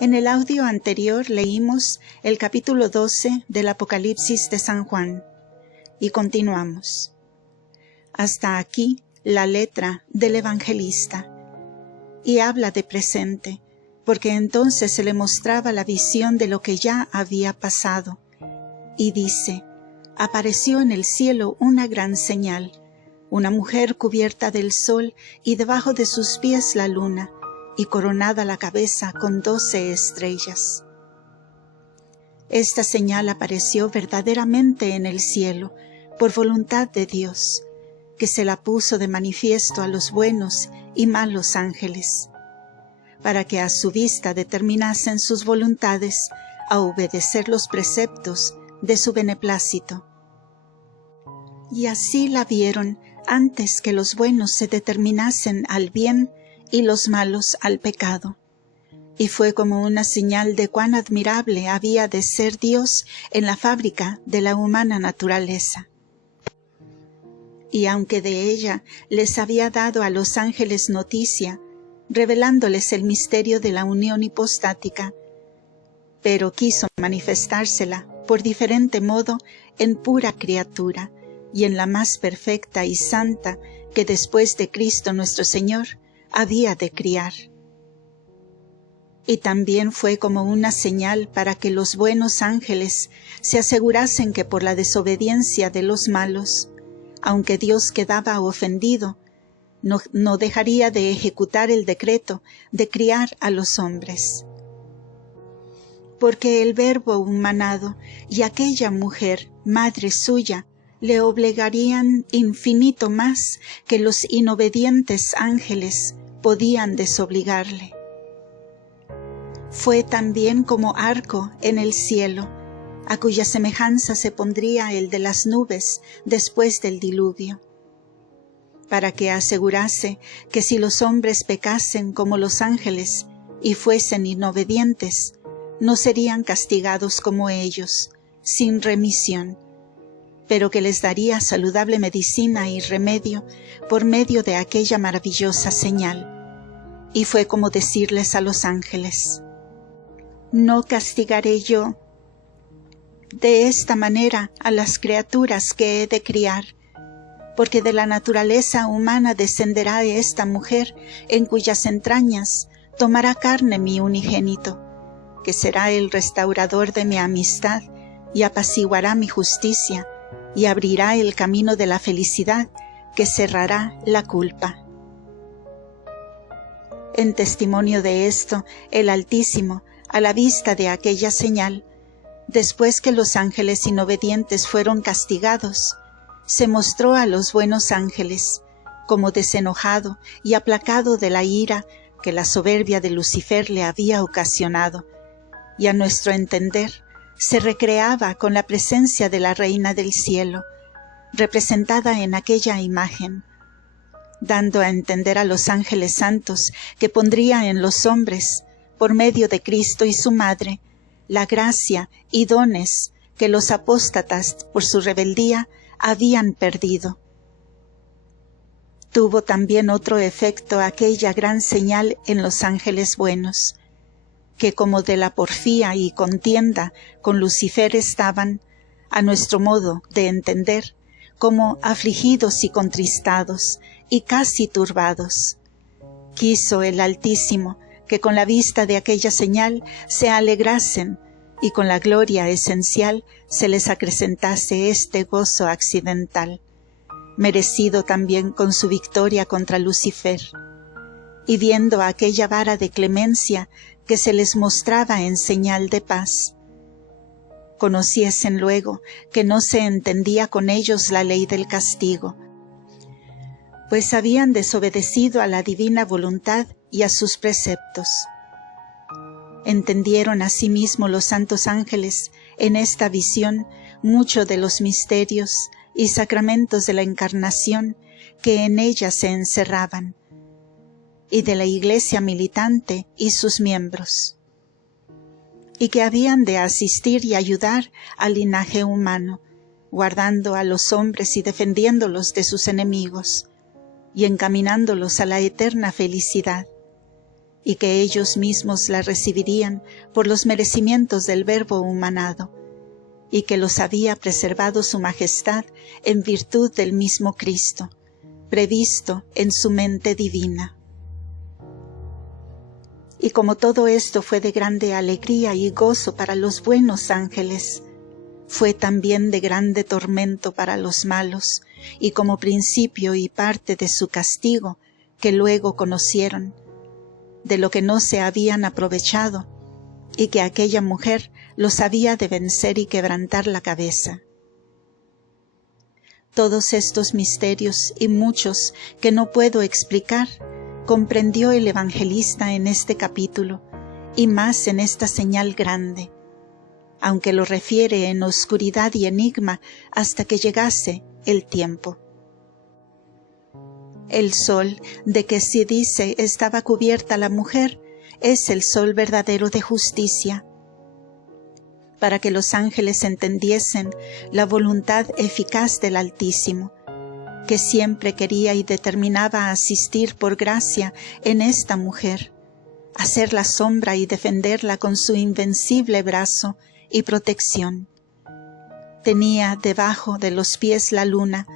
En el audio anterior leímos el capítulo 12 del Apocalipsis de San Juan y continuamos. Hasta aquí la letra del evangelista y habla de presente, porque entonces se le mostraba la visión de lo que ya había pasado. Y dice, apareció en el cielo una gran señal, una mujer cubierta del sol y debajo de sus pies la luna, y coronada la cabeza con 12 estrellas. Esta señal apareció verdaderamente en el cielo, por voluntad de Dios, que se la puso de manifiesto a los buenos y malos ángeles, para que a su vista determinasen sus voluntades a obedecer los preceptos de su beneplácito. Y así la vieron antes que los buenos se determinasen al bien y los malos al pecado. Y fue como una señal de cuán admirable había de ser Dios en la fábrica de la humana naturaleza. Y aunque de ella les había dado a los ángeles noticia, revelándoles el misterio de la unión hipostática, pero quiso manifestársela por diferente modo en pura criatura y en la más perfecta y santa que después de Cristo nuestro Señor había de criar. Y también fue como una señal para que los buenos ángeles se asegurasen que por la desobediencia de los malos, aunque Dios quedaba ofendido, no dejaría de ejecutar el decreto de criar a los hombres. Porque el Verbo humanado y aquella mujer, madre suya, le obligarían infinito más que los inobedientes ángeles podían desobligarle. Fue también como arco en el cielo, a cuya semejanza se pondría el de las nubes después del diluvio, para que asegurase que si los hombres pecasen como los ángeles y fuesen inobedientes, no serían castigados como ellos, sin remisión, pero que les daría saludable medicina y remedio por medio de aquella maravillosa señal. Y fue como decirles a los ángeles, no castigaré yo de esta manera a las criaturas que he de criar, porque de la naturaleza humana descenderá esta mujer en cuyas entrañas tomará carne mi unigénito, que será el restaurador de mi amistad y apaciguará mi justicia y abrirá el camino de la felicidad que cerrará la culpa. En testimonio de esto, el Altísimo, a la vista de aquella señal, después que los ángeles inobedientes fueron castigados, se mostró a los buenos ángeles, como desenojado y aplacado de la ira que la soberbia de Lucifer le había ocasionado, y a nuestro entender, se recreaba con la presencia de la Reina del Cielo, representada en aquella imagen, dando a entender a los ángeles santos que pondría en los hombres, por medio de Cristo y su Madre, la gracia y dones que los apóstatas por su rebeldía habían perdido. Tuvo también otro efecto aquella gran señal en los ángeles buenos, que como de la porfía y contienda con Lucifer estaban, a nuestro modo de entender, como afligidos y contristados, y casi turbados. Quiso el Altísimo que con la vista de aquella señal se alegrasen, y con la gloria esencial se les acrecentase este gozo accidental, merecido también con su victoria contra Lucifer. Y viendo aquella vara de clemencia que se les mostraba en señal de paz, conociesen luego que no se entendía con ellos la ley del castigo, pues habían desobedecido a la divina voluntad y a sus preceptos. Entendieron asimismo los santos ángeles en esta visión mucho de los misterios y sacramentos de la encarnación que en ella se encerraban, y de la Iglesia militante y sus miembros, y que habían de asistir y ayudar al linaje humano, guardando a los hombres y defendiéndolos de sus enemigos, y encaminándolos a la eterna felicidad, y que ellos mismos la recibirían por los merecimientos del Verbo humanado, y que los había preservado su majestad en virtud del mismo Cristo, previsto en su mente divina. Y como todo esto fue de grande alegría y gozo para los buenos ángeles, fue también de grande tormento para los malos, y como principio y parte de su castigo que luego conocieron, de lo que no se habían aprovechado, y que aquella mujer los había de vencer y quebrantar la cabeza. Todos estos misterios y muchos que no puedo explicar, comprendió el evangelista en este capítulo, y más en esta señal grande, aunque lo refiere en oscuridad y enigma hasta que llegase el tiempo. El sol de que se dice estaba cubierta la mujer es el sol verdadero de justicia, para que los ángeles entendiesen la voluntad eficaz del Altísimo, que siempre quería y determinaba asistir por gracia en esta mujer, hacer la sombra y defenderla con su invencible brazo y protección. Tenía debajo de los pies la luna,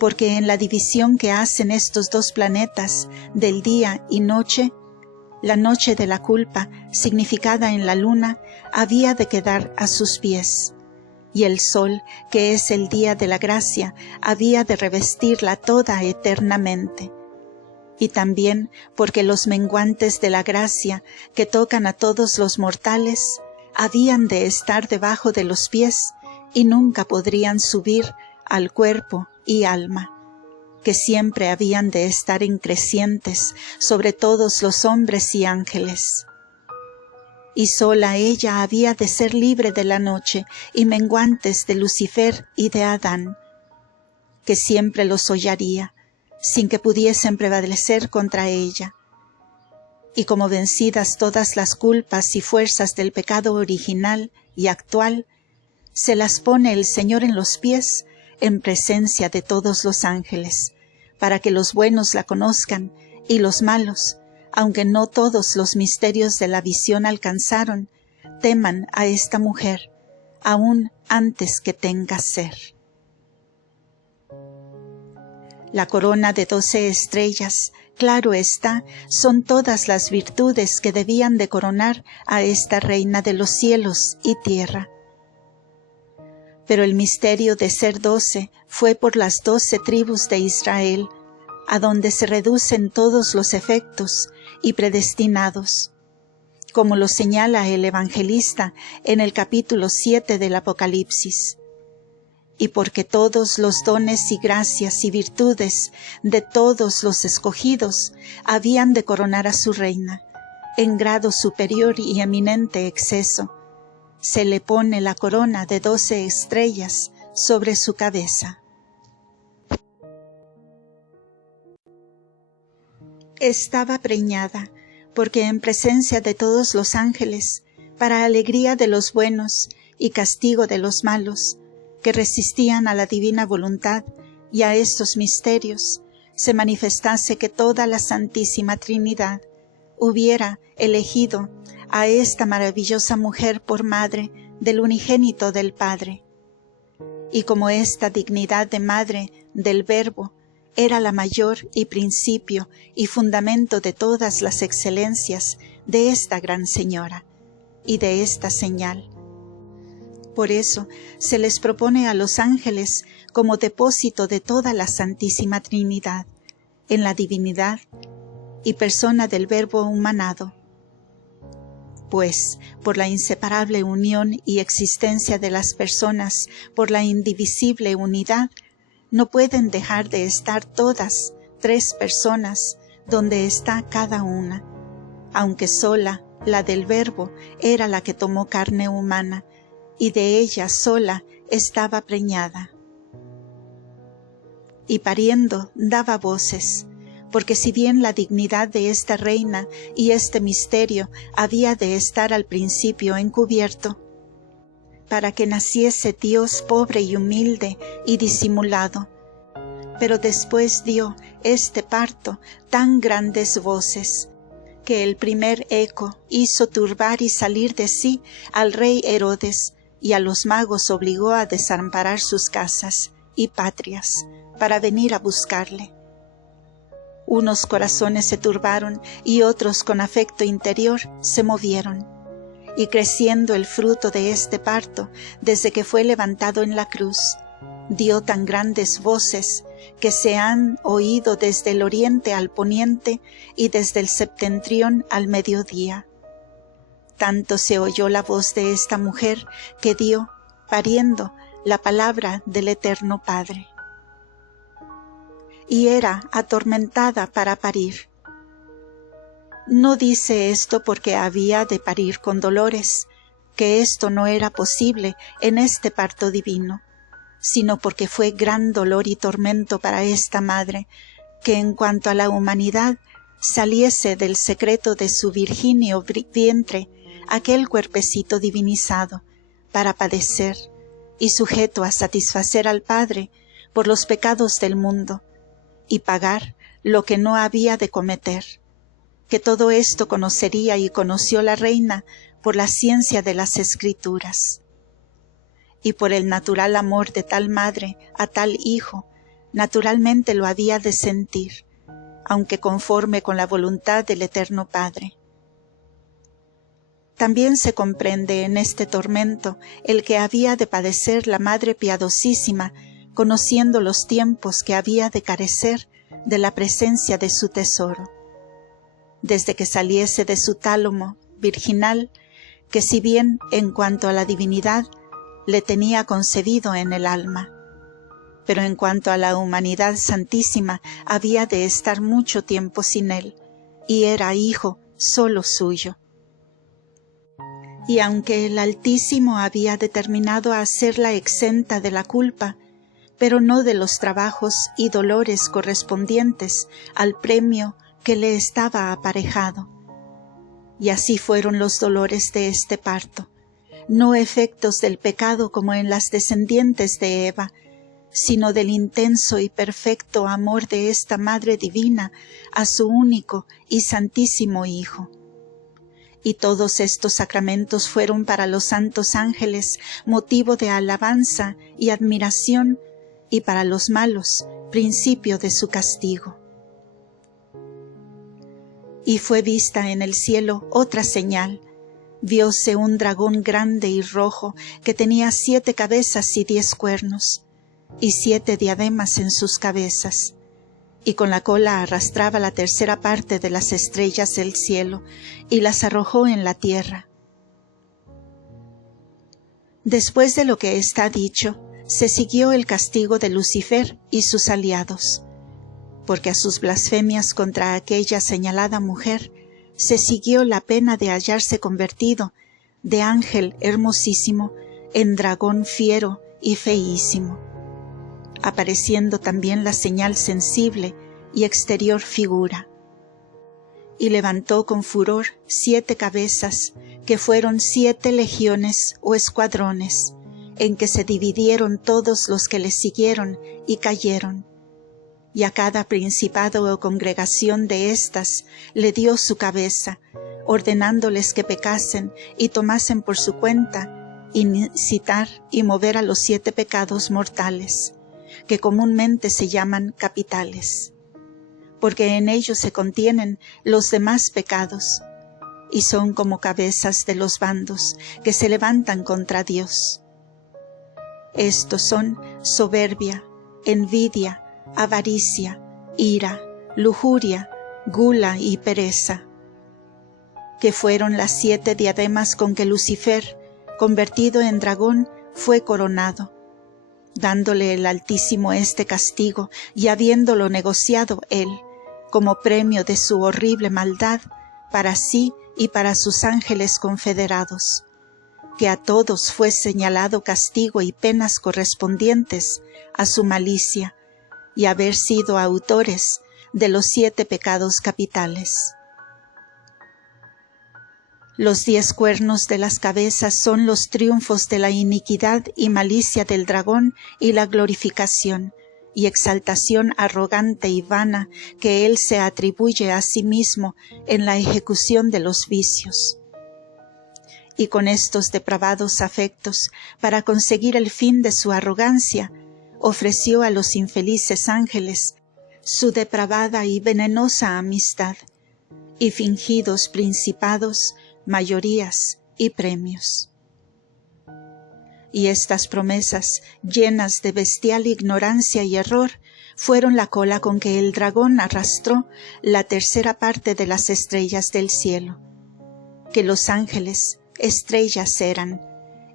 porque en la división que hacen estos dos planetas del día y noche, la noche de la culpa, significada en la luna, había de quedar a sus pies, y el sol, que es el día de la gracia, había de revestirla toda eternamente. Y también porque los menguantes de la gracia, que tocan a todos los mortales, habían de estar debajo de los pies, y nunca podrían subir al cuerpo y alma, que siempre habían de estar increcientes sobre todos los hombres y ángeles. Y sola ella había de ser libre de la noche y menguantes de Lucifer y de Adán, que siempre los hollaría, sin que pudiesen prevalecer contra ella. Y como vencidas todas las culpas y fuerzas del pecado original y actual, se las pone el Señor en los pies en presencia de todos los ángeles, para que los buenos la conozcan y los malos, aunque no todos los misterios de la visión alcanzaron, teman a esta mujer, aún antes que tenga ser. La corona de 12 estrellas, claro está, son todas las virtudes que debían de coronar a esta reina de los cielos y tierra. Pero el misterio de ser 12 fue por las 12 tribus de Israel, a donde se reducen todos los efectos y predestinados, como lo señala el evangelista en el capítulo 7 del Apocalipsis. Y porque todos los dones y gracias y virtudes de todos los escogidos habían de coronar a su reina, en grado superior y eminente exceso, se le pone la corona de 12 estrellas sobre su cabeza. Estaba preñada, porque en presencia de todos los ángeles, para alegría de los buenos y castigo de los malos, que resistían a la divina voluntad y a estos misterios, se manifestase que toda la Santísima Trinidad hubiera elegido a esta maravillosa mujer por madre del unigénito del Padre. Y como esta dignidad de madre del Verbo era la mayor y principio y fundamento de todas las excelencias de esta gran señora y de esta señal, por eso se les propone a los ángeles como depósito de toda la Santísima Trinidad, en la divinidad y persona del Verbo humanado. Pues, por la inseparable unión y existencia de las personas, por la indivisible unidad, no pueden dejar de estar todas 3 personas donde está cada una, aunque sola la del Verbo era la que tomó carne humana, y de ella sola estaba preñada. Y pariendo daba voces, porque si bien la dignidad de esta reina y este misterio había de estar al principio encubierto, para que naciese Dios pobre y humilde y disimulado, pero después dio este parto tan grandes voces, que el primer eco hizo turbar y salir de sí al rey Herodes, y a los magos obligó a desamparar sus casas y patrias para venir a buscarle. Unos corazones se turbaron y otros con afecto interior se movieron, y creciendo el fruto de este parto desde que fue levantado en la cruz, dio tan grandes voces que se han oído desde el oriente al poniente y desde el septentrión al mediodía. Tanto se oyó la voz de esta mujer que dio, pariendo, la palabra del Eterno Padre. Y era atormentada para parir. No dice esto porque había de parir con dolores, que esto no era posible en este parto divino, sino porque fue gran dolor y tormento para esta madre, que en cuanto a la humanidad saliese del secreto de su virginio vientre aquel cuerpecito divinizado, para padecer, y sujeto a satisfacer al Padre por los pecados del mundo, y pagar lo que no había de cometer, que todo esto conocería y conoció la reina por la ciencia de las Escrituras. Y por el natural amor de tal madre a tal hijo, naturalmente lo había de sentir, aunque conforme con la voluntad del Eterno Padre. También se comprende en este tormento el que había de padecer la Madre piadosísima, conociendo los tiempos que había de carecer de la presencia de su tesoro, desde que saliese de su tálamo virginal, que si bien en cuanto a la divinidad le tenía concebido en el alma, pero en cuanto a la humanidad santísima había de estar mucho tiempo sin él, y era hijo solo suyo. Y aunque el Altísimo había determinado a hacerla exenta de la culpa, pero no de los trabajos y dolores correspondientes al premio que le estaba aparejado. Y así fueron los dolores de este parto, no efectos del pecado como en las descendientes de Eva, sino del intenso y perfecto amor de esta Madre Divina a su único y santísimo Hijo. Y todos estos sacramentos fueron para los santos ángeles motivo de alabanza y admiración, y para los malos principio de su castigo. Y fue vista en el cielo otra señal. Vióse un dragón grande y rojo que tenía 7 cabezas y 10 cuernos, y 7 diademas en sus cabezas, y con la cola arrastraba la tercera parte de las estrellas del cielo, y las arrojó en la tierra. Después de lo que está dicho, se siguió el castigo de Lucifer y sus aliados, porque a sus blasfemias contra aquella señalada mujer se siguió la pena de hallarse convertido de ángel hermosísimo en dragón fiero y feísimo, apareciendo también la señal sensible y exterior figura. Y levantó con furor 7 cabezas, que fueron 7 legiones o escuadrones, en que se dividieron todos los que le siguieron y cayeron. Y a cada principado o congregación de éstas le dio su cabeza, ordenándoles que pecasen y tomasen por su cuenta incitar y mover a los 7 pecados mortales, que comúnmente se llaman capitales, porque en ellos se contienen los demás pecados, y son como cabezas de los bandos que se levantan contra Dios. Estos son soberbia, envidia, avaricia, ira, lujuria, gula y pereza, que fueron las 7 diademas con que Lucifer, convertido en dragón, fue coronado, dándole el Altísimo este castigo y habiéndolo negociado él, como premio de su horrible maldad, para sí y para sus ángeles confederados, que a todos fue señalado castigo y penas correspondientes a su malicia, y haber sido autores de los 7 pecados capitales. Los 10 cuernos de las cabezas son los triunfos de la iniquidad y malicia del dragón y la glorificación, y exaltación arrogante y vana que él se atribuye a sí mismo en la ejecución de los vicios. Y con estos depravados afectos, para conseguir el fin de su arrogancia, ofreció a los infelices ángeles su depravada y venenosa amistad, y fingidos principados, mayorías y premios. Y estas promesas, llenas de bestial ignorancia y error, fueron la cola con que el dragón arrastró la tercera parte de las estrellas del cielo, que los ángeles estrellas eran,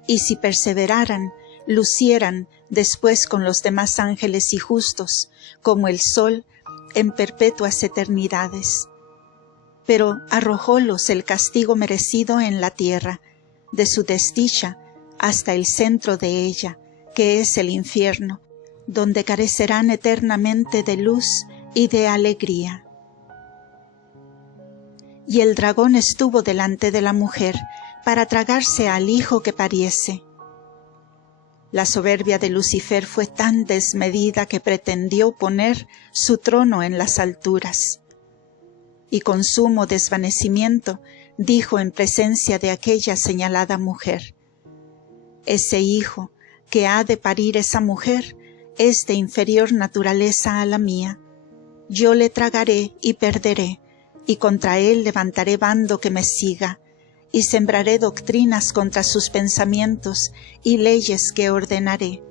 y si perseveraran, lucieran después con los demás ángeles y justos, como el sol en perpetuas eternidades. Pero arrojólos el castigo merecido en la tierra, de su desdicha hasta el centro de ella, que es el infierno, donde carecerán eternamente de luz y de alegría. Y el dragón estuvo delante de la mujer para tragarse al hijo que pariese. La soberbia de Lucifer fue tan desmedida que pretendió poner su trono en las alturas. Y con sumo desvanecimiento dijo en presencia de aquella señalada mujer: ese hijo que ha de parir esa mujer es de inferior naturaleza a la mía. Yo le tragaré y perderé, y contra él levantaré bando que me siga, y sembraré doctrinas contra sus pensamientos y leyes que ordenaré,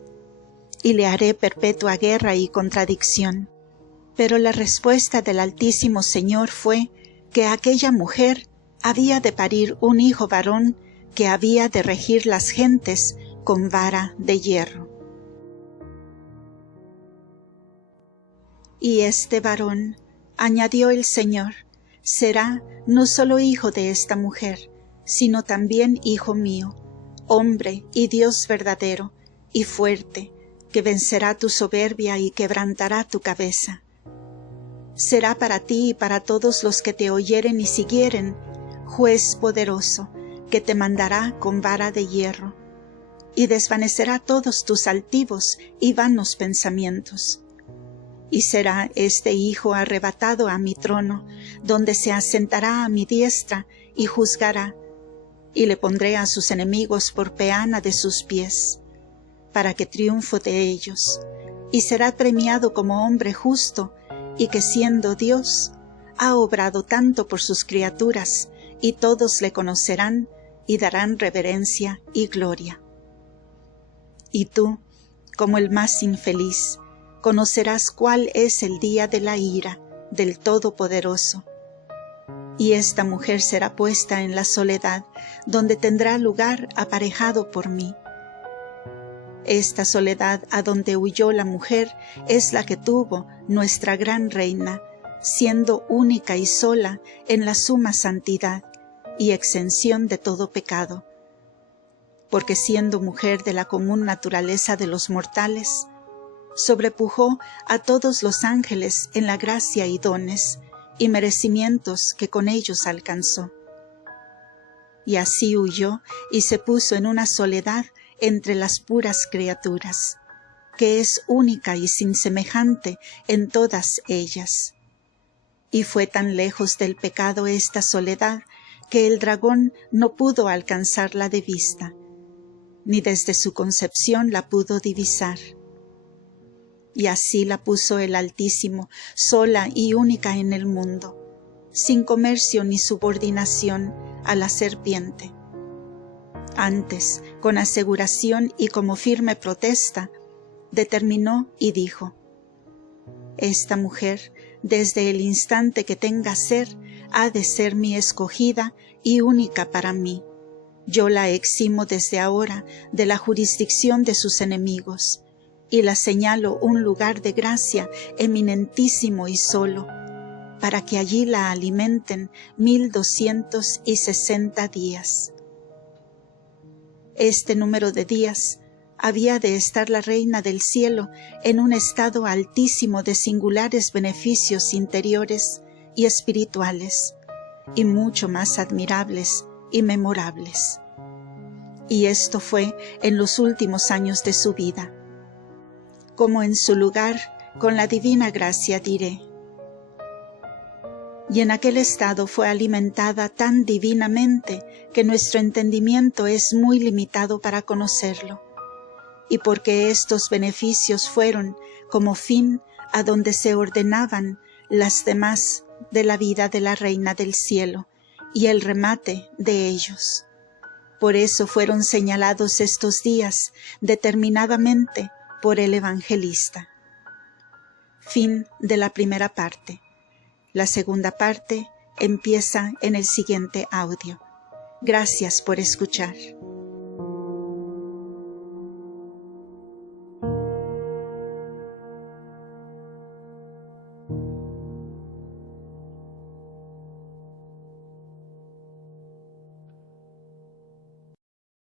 y le haré perpetua guerra y contradicción. Pero la respuesta del Altísimo Señor fue que aquella mujer había de parir un hijo varón que había de regir las gentes con vara de hierro. Y este varón, añadió el Señor, será no solo hijo de esta mujer, sino también hijo mío, hombre y Dios verdadero y fuerte, que vencerá tu soberbia y quebrantará tu cabeza. Será para ti y para todos los que te oyeren y siguieren, juez poderoso, que te mandará con vara de hierro, y desvanecerá todos tus altivos y vanos pensamientos. Y será este hijo arrebatado a mi trono, donde se asentará a mi diestra y juzgará, y le pondré a sus enemigos por peana de sus pies, para que triunfo de ellos, y será premiado como hombre justo, y que siendo Dios, ha obrado tanto por sus criaturas, y todos le conocerán y darán reverencia y gloria. Y tú, como el más infeliz, conocerás cuál es el día de la ira del Todopoderoso. Y esta mujer será puesta en la soledad, donde tendrá lugar aparejado por mí. Esta soledad a donde huyó la mujer es la que tuvo nuestra gran reina, siendo única y sola en la suma santidad y exención de todo pecado. Porque siendo mujer de la común naturaleza de los mortales, sobrepujó a todos los ángeles en la gracia y dones y merecimientos que con ellos alcanzó. Y así huyó y se puso en una soledad entre las puras criaturas, que es única y sin semejante en todas ellas. Y fue tan lejos del pecado esta soledad, que el dragón no pudo alcanzarla de vista, ni desde su concepción la pudo divisar. Y así la puso el Altísimo, sola y única en el mundo, sin comercio ni subordinación a la serpiente. Antes, con aseguración y como firme protesta, determinó y dijo: esta mujer, desde el instante que tenga ser, ha de ser mi escogida y única para mí. Yo la eximo desde ahora de la jurisdicción de sus enemigos, y la señalo un lugar de gracia eminentísimo y solo, para que allí la alimenten 1260 días. Este número de días había de estar la reina del cielo en un estado altísimo de singulares beneficios interiores y espirituales, y mucho más admirables y memorables. Y esto fue en los últimos años de su vida. Como en su lugar con la divina gracia diré. Y en aquel estado fue alimentada tan divinamente que nuestro entendimiento es muy limitado para conocerlo. Y porque estos beneficios fueron como fin a donde se ordenaban las demás de la vida de la Reina del Cielo y el remate de ellos. Por eso fueron señalados estos días determinadamente por el evangelista. Fin de la primera parte. La segunda parte empieza en el siguiente audio. Gracias por escuchar.